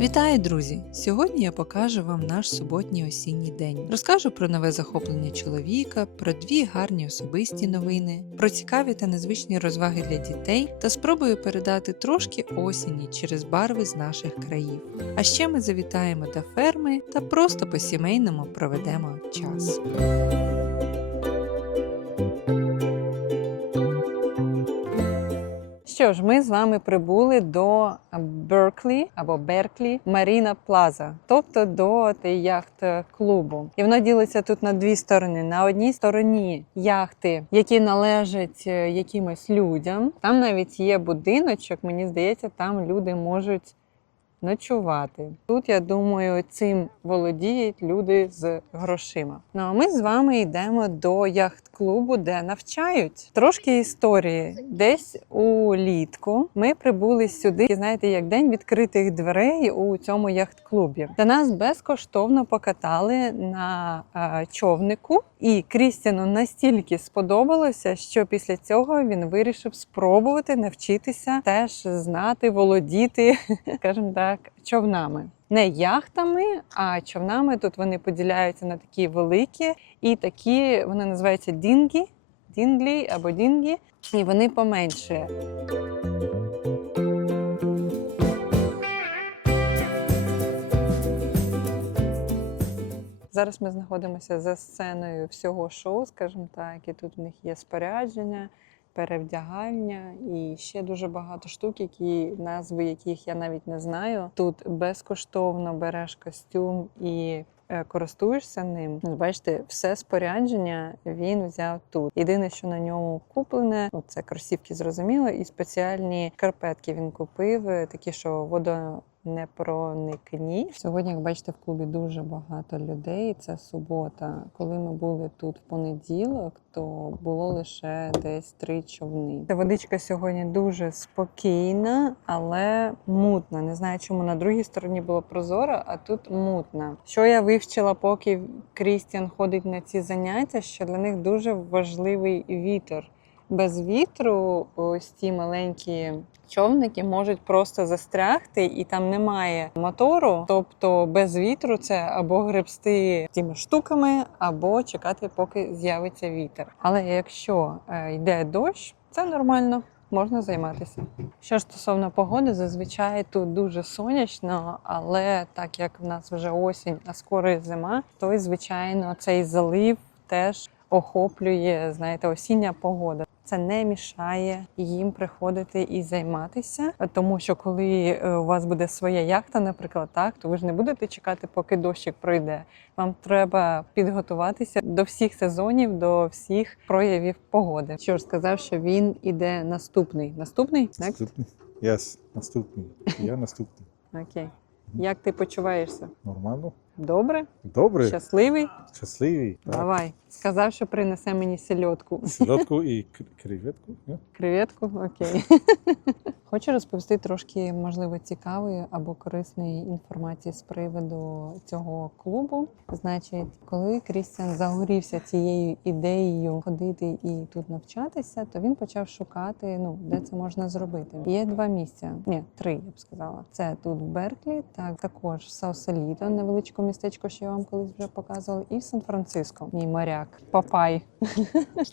Вітаю, друзі! Сьогодні я покажу вам наш суботній осінній день. Розкажу про нове захоплення чоловіка, про дві гарні особисті новини, про цікаві та незвичні розваги для дітей та спробую передати трошки осені через барви з наших країв. А ще ми завітаємо до ферми та просто по-сімейному проведемо час. Що ж, ми з вами прибули до Берклі або Берклі Маріна Плаза, тобто до яхт-клубу. І воно ділиться тут на дві сторони. На одній стороні яхти, які належать е, якимось людям. Там навіть є будиночок. Мені здається, там люди можуть ночувати. Тут, я думаю, цим володіють люди з грошима. Ну а ми з вами йдемо до яхт-клубу, де навчають трошки історії. Десь улітку ми прибули сюди, знаєте, як день відкритих дверей у цьому яхт-клубі. Та нас безкоштовно покатали на е, човнику, і Крістіану настільки сподобалося, що після цього він вирішив спробувати навчитися теж знати, володіти, скажімо так, човнами. Не яхтами, а човнами. Тут вони поділяються на такі великі і такі, вони називаються дінгі, дінглі або дінгі, і вони поменше. Зараз ми знаходимося за сценою всього шоу, скажімо так, і тут в них є спорядження, перевдягання і ще дуже багато штук, які назви яких я навіть не знаю. Тут безкоштовно береш костюм і е, користуєшся ним. Бачите, все спорядження він взяв тут. Єдине, що на ньому куплене, ну це кросівки, зрозуміло, і спеціальні карпетки він купив, е, такі, що водо. Не проникні. Сьогодні, як бачите, в клубі дуже багато людей. Це субота. Коли ми були тут в понеділок, то було лише десь три човни. Та водичка сьогодні дуже спокійна, але мутна. Не знаю, чому на другій стороні було прозоро, а тут мутна. Що я вивчила, поки Крістіан ходить на ці заняття, що для них дуже важливий вітер. Без вітру ось ці маленькі човники можуть просто застрягти, і там немає мотору. Тобто без вітру це або гребсти тими штуками, або чекати, поки з'явиться вітер. Але якщо е, йде дощ, це нормально. Можна займатися. Що стосовно погоди, зазвичай тут дуже сонячно, але так як в нас вже осінь, а скоро зима, то й звичайно цей залив теж охоплює, знаєте, осіння погода. Це не мішає їм приходити і займатися, тому що коли е, у вас буде своя яхта, наприклад, так, то ви ж не будете чекати, поки дощик пройде. Вам треба підготуватися до всіх сезонів, до всіх проявів погоди. Що ж сказав, що він іде наступний. Наступний? Next? Наступний? Yes, наступний. Я наступний. Окей. Як ти почуваєшся? Нормально? Добре? Добре, Щасливий? щасливий. Так. Давай. Сказав, що принесе мені сельодку. Селедку і кр- креветку. Креветку? Окей. Хочу розповісти трошки, можливо, цікавої або корисної інформації з приводу цього клубу. Значить, коли Крістіан загорівся цією ідеєю ходити і тут навчатися, то він почав шукати, ну де це можна зробити. Є два місця, ні, три, я б сказала. Це тут в Берклі, так також в Сауселіто, невеличке містечко, що я вам колись вже показувала, і в Сан-Франциско. Мій моряк, Папай.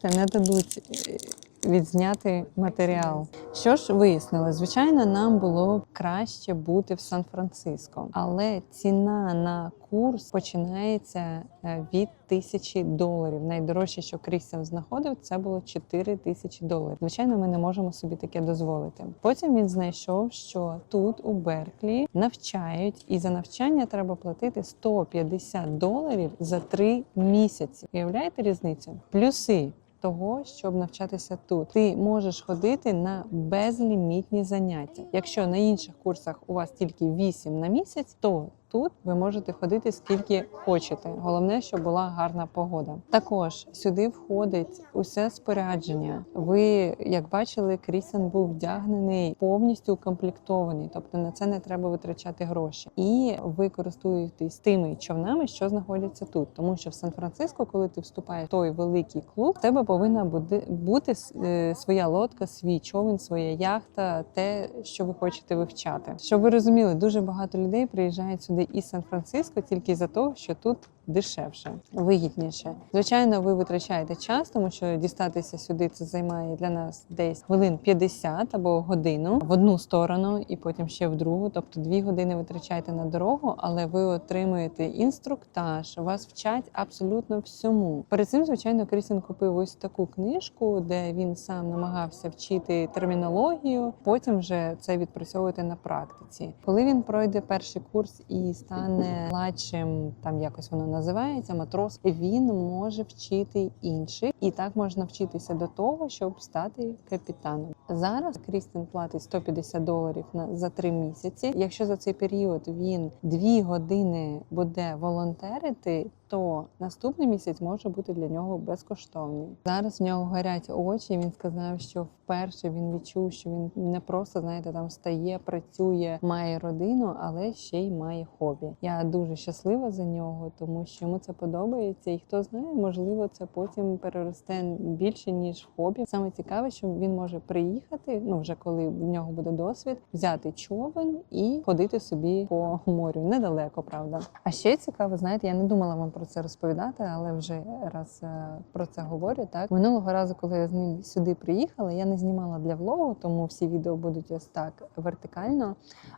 Не дадуть е, відзняти матеріал. Що ж вияснили? Звичайно, нам було б краще бути в Сан-Франциско, але ціна на курс починається е, від тисячі доларів. Найдорожче, що Крістіан знаходив, це було 4 тисячі доларів. Звичайно, ми не можемо собі таке дозволити. Потім він знайшов, що тут у Берклі навчають, і за навчання треба платити 150 доларів за 3 місяці. Уявляєте різницю? Плюси того, щоб навчатися тут. Ти можеш ходити на безлімітні заняття. Якщо на інших курсах у вас тільки 8 на місяць, то тут ви можете ходити скільки хочете. Головне, щоб була гарна погода. Також сюди входить усе спорядження. Ви, як бачили, Крістіан був вдягнений повністю укомплектований, тобто на це не треба витрачати гроші. І ви користуєтесь тими човнами, що знаходяться тут, тому що в Сан-Франциско, коли ти вступаєш в той великий клуб, в тебе повинна бути, бути е, своя лодка, свій човен, своя яхта, те, що ви хочете вивчати. Щоб ви розуміли, дуже багато людей приїжджають сюди із Сан-Франциско тільки за того, що тут дешевше, вигідніше. Звичайно, ви витрачаєте час, тому що дістатися сюди це займає для нас десь хвилин 50 або годину в одну сторону, і потім ще в другу. Тобто дві години витрачаєте на дорогу, але ви отримуєте інструктаж, вас вчать абсолютно всьому. Перед цим, звичайно, Крістін купив ось таку книжку, де він сам намагався вчити термінологію. Потім вже це відпрацьовувати на практиці. Коли він пройде перший курс і стане младшим, там якось воно називається матрос, він може вчити інших, і так можна вчитися до того, щоб стати капітаном. Зараз Крістін платить 150 доларів на за три місяці. Якщо за цей період він дві години буде волонтерити, то наступний місяць може бути для нього безкоштовний. Зараз в нього горять очі. Він сказав, що вперше він відчув, що він не просто знаєте, там стає, працює, має родину, але ще й має хобі. Я дуже щаслива за нього, тому що йому це подобається, і хто знає, можливо, це потім переросте більше ніж хобі. Саме цікаве, що він може приїхати. Ну вже коли в нього буде досвід, взяти човен і ходити собі по морю. Недалеко, правда. А ще цікаво, знаєте, я не думала вам про це розповідати, але вже раз е, про це говорю. Так минулого разу, коли я з ним сюди приїхала, я не знімала для влогу, тому всі відео будуть ось так вертикально.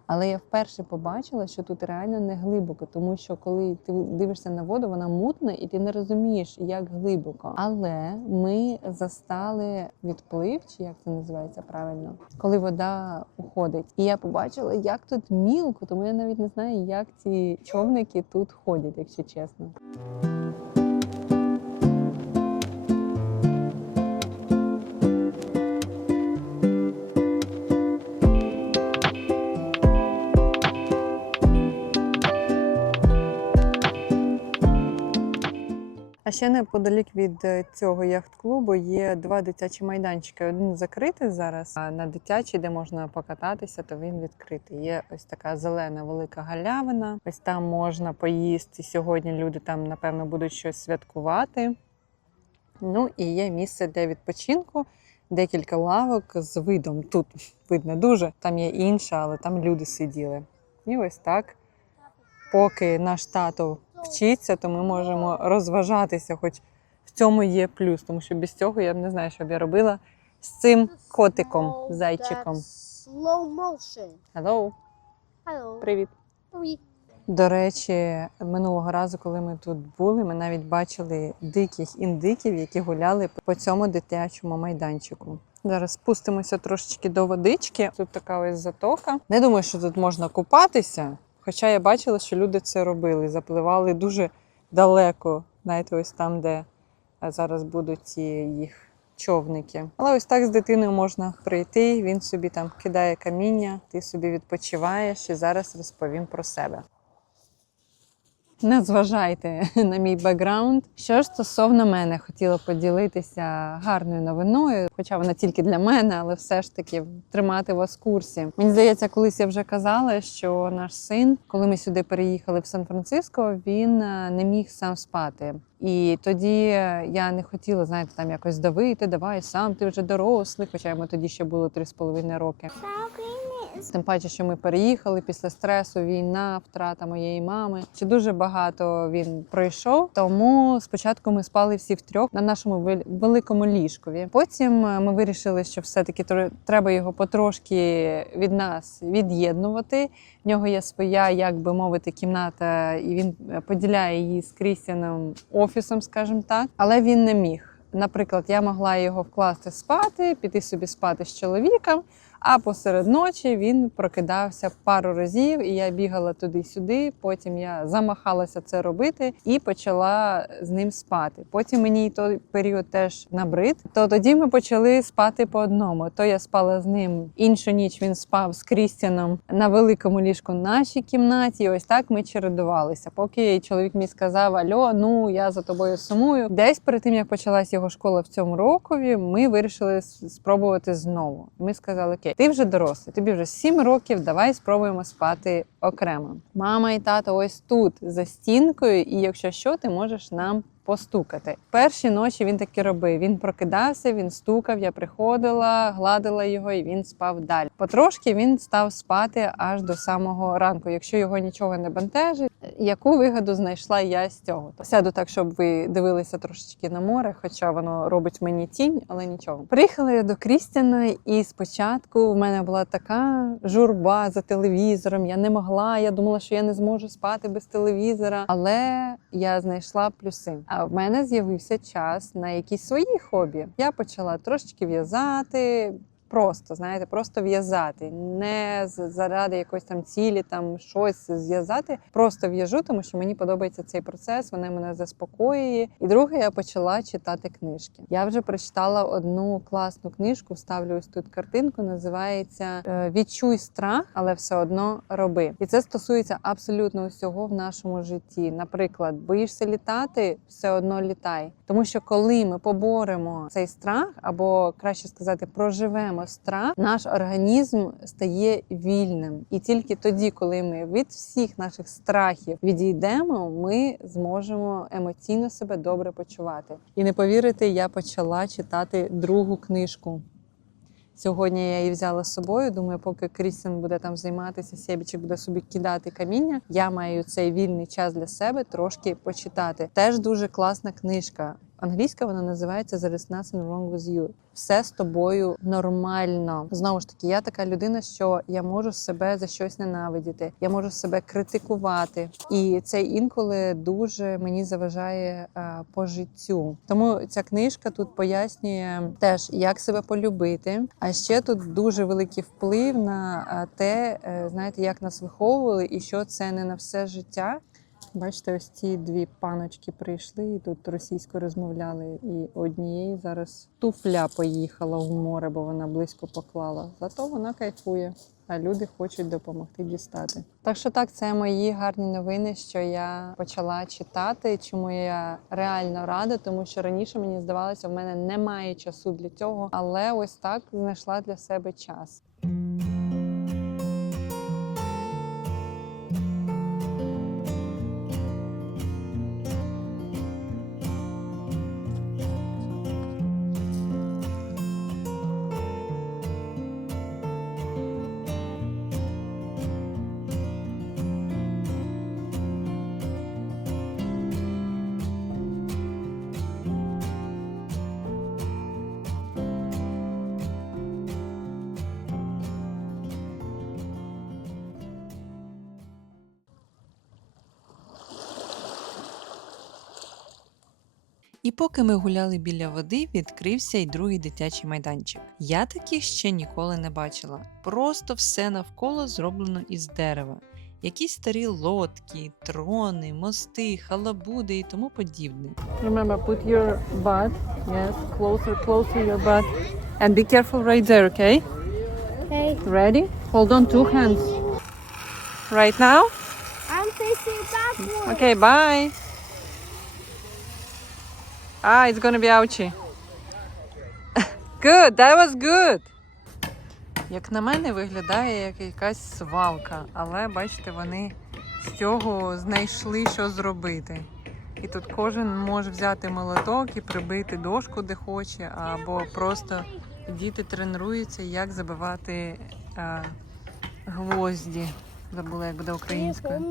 Але я вперше побачила, що тут реально не глибоко, тому що коли ти дивишся на воду, вона мутна, і ти не розумієш, як глибоко. Але ми застали відплив, чи як це називається правильно, коли вода уходить. І я побачила, як тут мілко, тому я навіть не знаю, як ці човники тут ходять, якщо чесно. thank you А ще неподалік від е, цього яхт-клубу є два дитячі майданчики. Один закритий зараз, а на дитячий, де можна покататися, то він відкритий. Є ось така зелена велика галявина. Ось там можна поїсти. Сьогодні люди там, напевно, будуть щось святкувати. Ну і є місце для відпочинку, декілька лавок з видом. Тут видно дуже. Там є інша, але там люди сиділи. І ось так. Поки наш тато вчиться, то ми можемо розважатися, хоч в цьому є плюс, тому що без цього я б не знаю, що б я робила з цим котиком, зайчиком. Slow motion. Hello, Hello. привіт. Привіт. До речі, минулого разу, коли ми тут були, ми навіть бачили диких індиків, які гуляли по цьому дитячому майданчику. Зараз спустимося трошечки до водички. Тут така ось затока. Не думаю, що тут можна купатися. Хоча я бачила, що люди це робили, запливали дуже далеко, знаєте, ось там, де е, зараз будуть ці їх човники. Але ось так з дитиною можна прийти. Він собі там кидає каміння, ти собі відпочиваєш і зараз розповім про себе. Не зважайте на мій бекграунд. Що ж стосовно мене, хотіла поділитися гарною новиною, хоча вона тільки для мене, але все ж таки тримати вас в курсі. Мені здається, колись я вже казала, що наш син, коли ми сюди переїхали в Сан-Франциско, він е, не міг сам спати. І тоді я не хотіла, знаєте, там якось давити, давай сам, ти вже дорослий, хоча йому тоді ще було 3,5 роки. Тим паче, що ми переїхали після стресу, війна, втрата моєї мами. Чи дуже багато він пройшов. Тому спочатку ми спали всі втрьох на нашому великому ліжкові. Потім е, ми вирішили, що все-таки треба його потрошки від нас від'єднувати. В нього є своя, як би мовити, кімната, і він е, поділяє її з Крістіаном офісом, скажімо так, але він не міг. Наприклад, я могла його вкласти спати, піти собі спати з чоловіком. А посеред ночі він прокидався пару разів, і я бігала туди-сюди. Потім я замахалася це робити і почала з ним спати. Потім мені той період теж набрид. То тоді ми почали спати по одному. То я спала з ним іншу ніч. Він спав з Крістіаном на великому ліжку нашій кімнаті. І ось так ми чередувалися. Поки чоловік мені сказав: Альо, ну я за тобою сумую. Десь перед тим як почалась його школа в цьому рокові, ми вирішили спробувати знову. Ми сказали: Окей, ти вже дорослий, тобі вже 7 років. Давай спробуємо спати окремо. Мама і тато ось тут за стінкою, і якщо що, ти можеш нам. Постукати перші ночі він таки робив. Він прокидався, він стукав. Я приходила, гладила його, і він спав далі. Потрошки він став спати аж до самого ранку. Якщо його нічого не бентежить, яку вигоду знайшла я з цього? Сяду так, щоб ви дивилися трошечки на море, хоча воно робить мені тінь, але нічого. Приїхала я до Крістіна, і спочатку в мене була така журба за телевізором. Я не могла. Я думала, що я не зможу спати без телевізора, але я знайшла плюси. В мене з'явився час на якісь свої хобі. Я почала трошечки в'язати. Просто знаєте, просто в'язати, не заради якоїсь там цілі, там щось зв'язати. Просто в'яжу, тому що мені подобається цей процес. Вона мене заспокоює. І друге, я почала читати книжки. Я вже прочитала одну класну книжку. Вставлю ось тут картинку. Називається е, Відчуй страх, але все одно роби. І це стосується абсолютно усього в нашому житті. Наприклад, боїшся літати, все одно літай. Тому що коли ми поборемо цей страх, або краще сказати, проживемо страх, наш організм стає вільним. І тільки тоді, коли ми від всіх наших страхів відійдемо, ми зможемо емоційно себе добре почувати. І не повірите, я почала читати другу книжку. Сьогодні я її взяла з собою. Думаю, поки Крістін буде там займатися, Сєбічик буде собі кидати каміння. Я маю цей вільний час для себе трошки почитати. Теж дуже класна книжка. Англійська вона називається There is nothing wrong with you. Все з тобою нормально. Знову ж таки, я така людина, що я можу себе за щось ненавидіти, я можу себе критикувати, і це інколи дуже мені заважає е, по життю. Тому ця книжка тут пояснює теж, як себе полюбити. А ще тут дуже великий вплив на е, те, е, знаєте, як нас виховували, і що це не на все життя. Бачите, ось ці дві паночки прийшли і тут російською розмовляли. І однієї зараз туфля поїхала в море, бо вона близько поклала. Зато вона кайфує, а люди хочуть допомогти дістати. Так що так, це мої гарні новини, що я почала читати. Чому я реально рада, тому що раніше мені здавалося, в мене немає часу для цього, але ось так знайшла для себе час. І поки ми гуляли біля води, відкрився й другий дитячий майданчик. Я таких ще ніколи не бачила. Просто все навколо зроблено із дерева. Якісь старі лодки, трони, мости, халабуди і тому подібне. Remember, put your butt, yes, closer, closer your butt. And be careful right there, okay? Okay. Ready? Hold on two hands. Right now? I'm facing backwards. Okay, bye. Ah, it's gonna be ouchy. Good, that was good. Як на мене, виглядає як якась свалка, але бачите, вони з цього знайшли, що зробити. І тут кожен може взяти молоток і прибити дошку, де хоче, або просто діти тренуються, як забивати е, гвозді. Забула, як буде українською.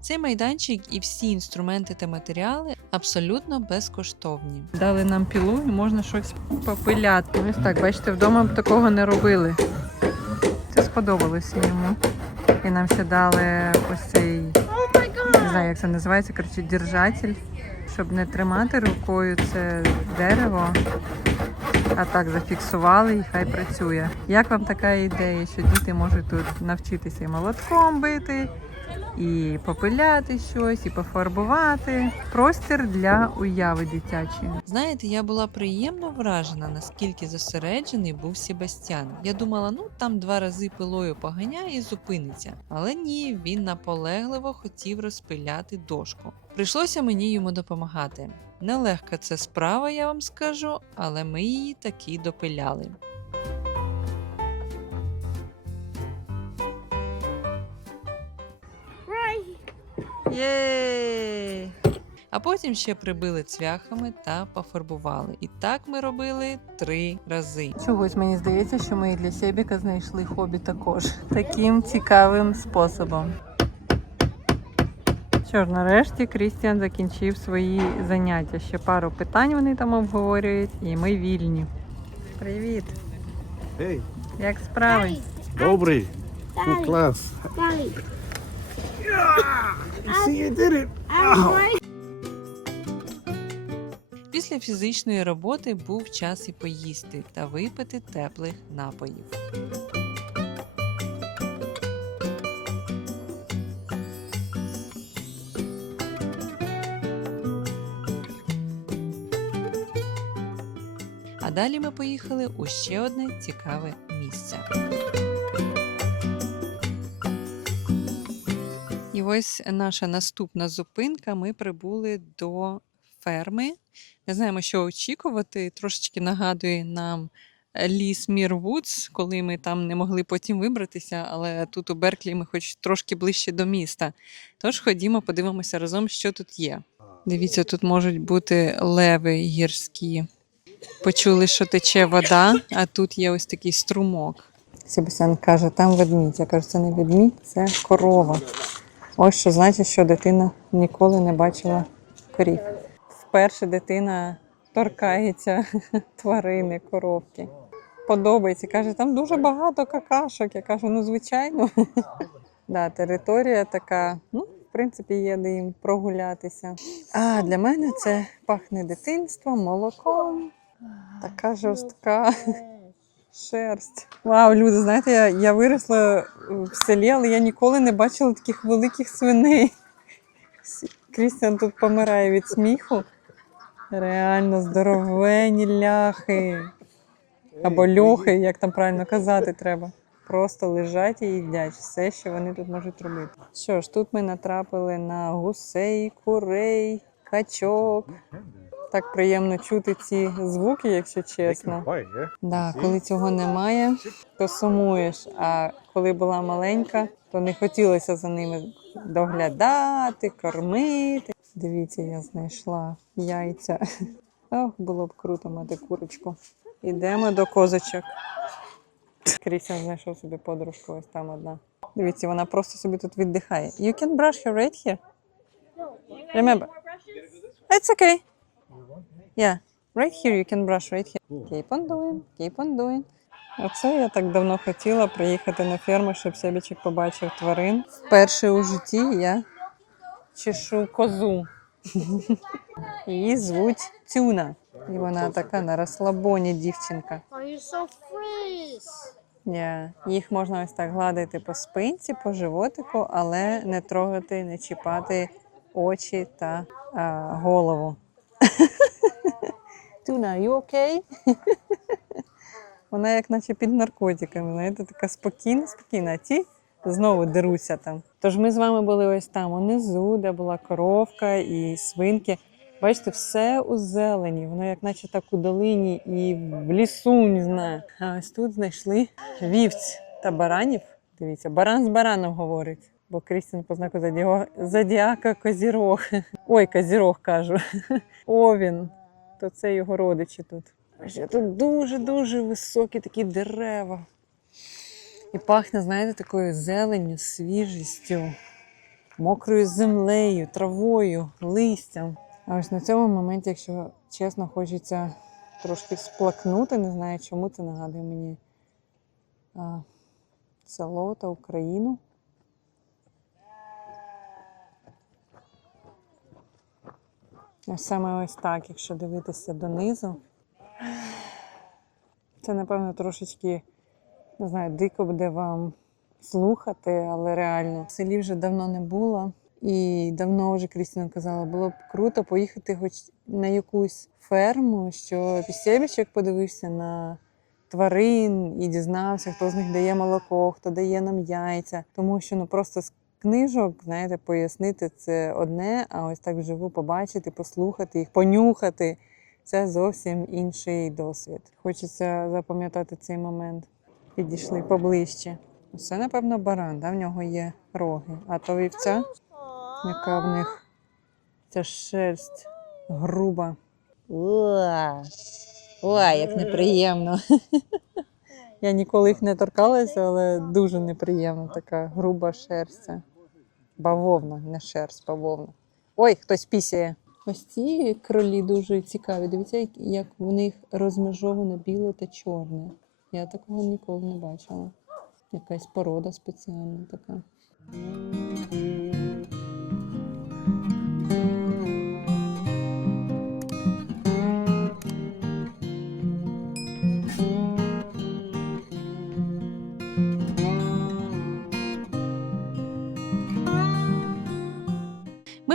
Цей майданчик і всі інструменти та матеріали абсолютно безкоштовні. Дали нам пілу і можна щось попиляти. Ось так, бачите, вдома б такого не робили. Це сподобалося йому. І нам ще дали ось цей, не знаю, як це називається, коротше, держатель, щоб не тримати рукою це дерево, А так зафіксували і хай працює. Як вам така ідея, що діти можуть тут навчитися і молотком бити, і попиляти щось, і пофарбувати? Простір для уяви дитячої. Знаєте, я була приємно вражена, наскільки зосереджений був Себастьян. Я думала, ну там два рази пилою поганяє і зупиниться. Але ні, він наполегливо хотів розпиляти дошку. Прийшлося мені йому допомагати. Нелегка це справа, я вам скажу, але ми її таки допиляли. Єй! А потім ще прибили цвяхами та пофарбували. І так ми робили три рази. Чогось мені здається, що ми і для Себіка знайшли хобі також таким цікавим способом. Що ж, нарешті Крістіан закінчив свої заняття. Ще пару питань вони там обговорюють, і ми вільні. Привіт! Hey, Як справи? Добрий. Good class. See, you did it. Після фізичної роботи був час і поїсти та випити теплих напоїв. Далі ми поїхали у ще одне цікаве місце. І ось наша наступна зупинка. Ми прибули до ферми. Не знаємо, що очікувати. Трошечки нагадує нам ліс Мірвудс, коли ми там не могли потім вибратися, але тут у Берклі ми хоч трошки ближче до міста. Тож ходімо, подивимося разом, що тут є. Дивіться, тут можуть бути леви гірські. Почули, що тече вода, а тут є ось такий струмок. Себастьян каже, там ведмідь. Я кажу, це не ведмідь, це корова. Ось що значить, що дитина ніколи не бачила корів. Вперше дитина торкається тварини, коровки. Подобається. Каже, там дуже багато какашок. Я кажу, ну звичайно. Да, територія така, ну, в принципі, є де їм прогулятися. А для мене це пахне дитинством, молоком. Така жорстка шерсть. Вау, люди, знаєте, я, я виросла в селі, але я ніколи не бачила таких великих свиней. Крістіан тут помирає від сміху. Реально здоровенні ляхи. Або льохи, як там правильно казати треба. Просто лежать і їдять все, що вони тут можуть робити. Що ж, тут ми натрапили на гусей, курей, качок. Так приємно чути ці звуки, якщо чесно. Да, коли цього немає, то сумуєш. А коли була маленька, то не хотілося за ними доглядати, кормити. Дивіться, я знайшла яйця. Ох, було б круто мати курочку. Ідемо до козочок. Крістіан знайшов собі подружку, ось там одна. Дивіться, вона просто собі тут віддихає. You can brush her right here. Remember. It's okay. Yeah. Right here you can brush right here. Keep on doing, keep on doing. Оце я так давно хотіла приїхати на ферму, щоб Себічик побачив тварин. Вперше у житті я чешу козу. Її звуть Тюна. І вона така на розслабоні дівчинка. Yeah. Їх можна ось так гладити по спинці, по животику, але не трогати, не чіпати очі та а, голову. Тюна, you okay? Вона як наче під наркотиками, знаєте, така спокійна, спокійна. А ті знову деруться там. Тож ми з вами були ось там, унизу, де була коровка і свинки. Бачите, все у зелені, воно як наче так у долині і в лісу, не знаю. А ось тут знайшли вівць та баранів. Дивіться, баран з бараном говорить, бо Крістін по знаку зодіака, Козірог. Ой, Козірог кажу. Овін, то це його родичі тут. Тут дуже-дуже високі такі дерева. І пахне, знаєте, такою зеленню, свіжістю, мокрою землею, травою, листям. А ось на цьому моменті, якщо чесно, хочеться трошки сплакнути, не знаю, чому це нагадує мені а, село та Україну. Саме ось так, якщо дивитися донизу. Це, напевно, трошечки не знаю, дико буде вам слухати, але реально в селі вже давно не було. І давно вже Крістіна казала, було б круто поїхати хоч на якусь ферму, що пістєвичок подивився на тварин і дізнався, хто з них дає молоко, хто дає нам яйця. Тому що ну просто книжок, знаєте, пояснити це одне, а ось так вживу побачити, послухати їх, понюхати. Це зовсім інший досвід. Хочеться запам'ятати цей момент. Підійшли поближче. Це, напевно, баран, да? в нього є роги. А то вівця, яка в них ця шерсть груба. Ой, як неприємно. Я ніколи їх не торкалася, але дуже неприємно така груба шерсть. Бавовна, не шерсть, бавовна. Ой, хтось пісяє. Ось ці кролі дуже цікаві. Дивіться, як- в них розмежовано біле та чорне. Я такого ніколи не бачила. Якась порода спеціальна така.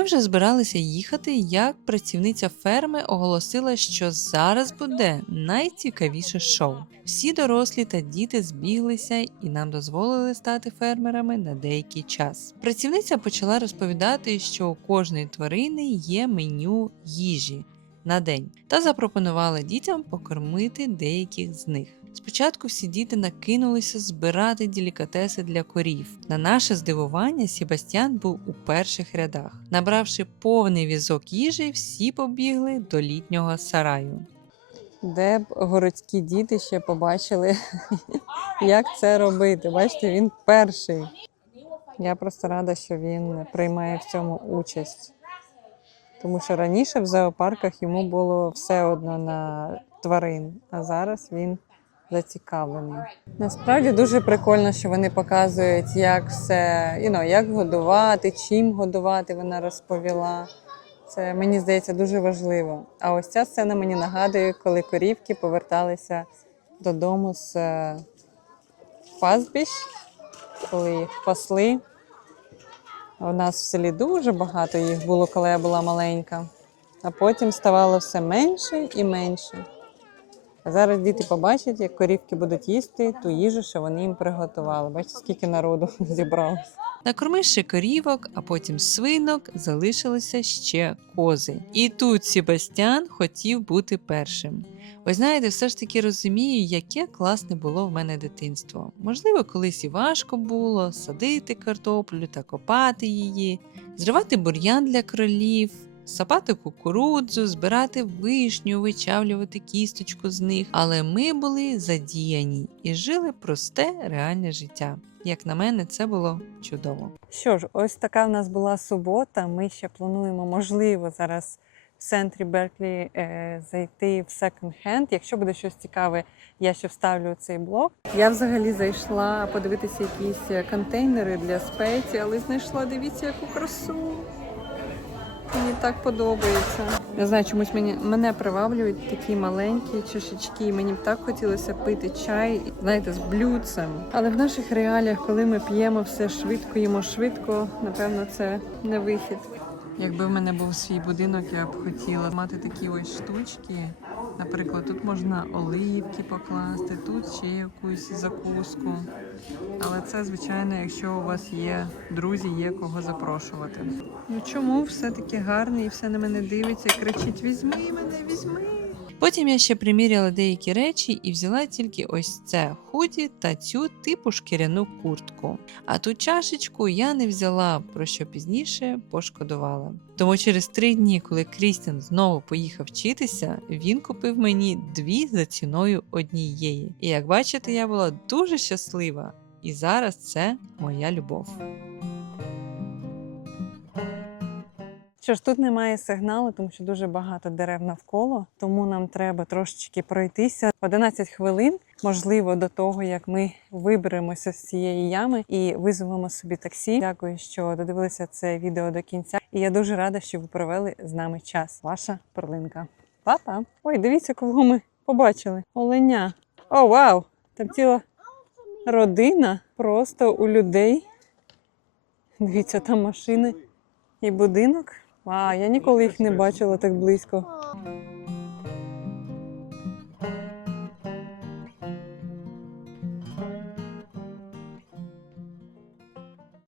Вже збиралися їхати, як працівниця ферми оголосила, що зараз буде найцікавіше шоу. Всі дорослі та діти збіглися і нам дозволили стати фермерами на деякий час. Працівниця почала розповідати, що у кожної тварини є меню їжі на день, та запропонувала дітям покормити деяких з них. Спочатку всі діти накинулися збирати делікатеси для корів. На наше здивування, Себастьян був у перших рядах. Набравши повний візок їжі, всі побігли до літнього сараю. Де б городські діти ще побачили, як це робити. Бачите, він перший. Я просто рада, що він приймає в цьому участь. Тому що раніше в зоопарках йому було все одно на тварин, а зараз він зацікавлений. Насправді дуже прикольно, що вони показують, як все, you know, як годувати, чим годувати, вона розповіла. Це мені здається дуже важливо. А ось ця сцена мені нагадує, коли корівки поверталися додому з е, пастбищ, коли їх пасли. У нас в селі дуже багато їх було, коли я була маленька. А потім ставало все менше і менше. Зараз діти побачать, як корівки будуть їсти ту їжу, що вони їм приготували. Бачите, скільки народу зібралось. Накормивши корівок, а потім свинок, залишилися ще кози. І тут Себастьян хотів бути першим. Ось знаєте, все ж таки розумію, яке класне було в мене дитинство. Можливо, колись і важко було садити картоплю та копати її, зривати бур'ян для кролів, сапати кукурудзу, збирати вишню, вичавлювати кісточку з них. Але ми були задіяні і жили просте реальне життя. Як на мене, це було чудово. Що ж, ось така в нас була субота. Ми ще плануємо, можливо, зараз в центрі Берклі е, зайти в секонд хенд. Якщо буде щось цікаве, я ще вставлю цей блог. Я взагалі зайшла подивитися якісь е, контейнери для спецій, але знайшла, дивіться, яку красу. Мені так подобається. Не знаю, чомусь мені мене приваблюють такі маленькі чашечки. Мені б так хотілося пити чай, знаєте, з блюдцем. Але в наших реаліях, коли ми п'ємо все швидко, їмо швидко, напевно, це не вихід. Якби в мене був свій будинок, я б хотіла мати такі ось штучки. Наприклад, тут можна оливки покласти, тут ще якусь закуску. Але це, звичайно, якщо у вас є друзі, є кого запрошувати. Ну чому все-таки гарний і все на мене дивиться, кричить: візьми мене, візьми. Потім я ще приміряла деякі речі і взяла тільки ось це худі та цю типу шкіряну куртку. А ту чашечку я не взяла, про що пізніше пошкодувала. Тому через три дні, коли Крістін знову поїхав вчитися, він купив мені дві за ціною однієї. І як бачите, я була дуже щаслива. І зараз це моя любов. Що ж, тут немає сигналу, тому що дуже багато дерев навколо, тому нам треба трошечки пройтися 11 хвилин, можливо, до того як ми виберемося з цієї ями і визовемо собі таксі. Дякую, що додивилися це відео до кінця. І я дуже рада, що ви провели з нами час. Ваша перлинка. Па-па! Ой, дивіться, кого ми побачили. Оленя. О, вау! Там ціла родина просто у людей. Дивіться, там машини і будинок. Вау, я ніколи їх не бачила так близько.